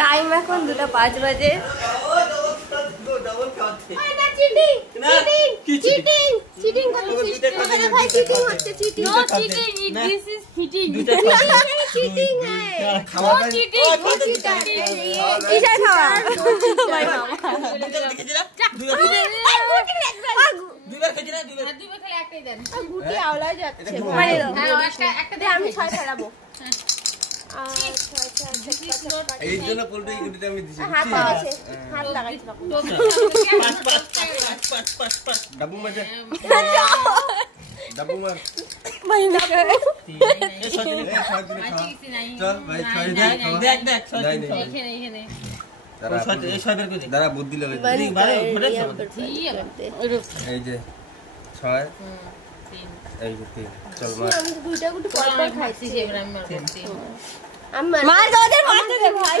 Time এখন 2:05 বাজে। Cheating করছিস ভাই, চিটিং হচ্ছে, cheating. No cheating, this is cheating. Cheating है খাওয়া চিটিং। কিসের খাওয়া ভাই মামা দেখেছিলাম দুইবার খেয়েছি না, দুইবার খেলে একটাই দেন। গুটি আওলায় যাচ্ছে মানে একটা দে, আমি 6 ফেলাবো। এই জন্য পোল্ট্রি গুটিটা আমি দিছি। হাত আছে, হাত লাগাইছি বাবু। পাঁচ ডাবু মার, ডাবু মার ভাই না এই সজনে খাওয়া চল ভাই খাই দেখ দেখ সজনে এখানে এখানে তারা এই সবের কই দাঁড়া বুদ্ধি লাগে ঠিক ভালো ঘরে এই যে 6 3 এই যে 3 চল মার। আমি দুইটা গুটি পর পর খাইছি, এবার আমি মার করছি। মার দাও দে, মারতে দে ভাই।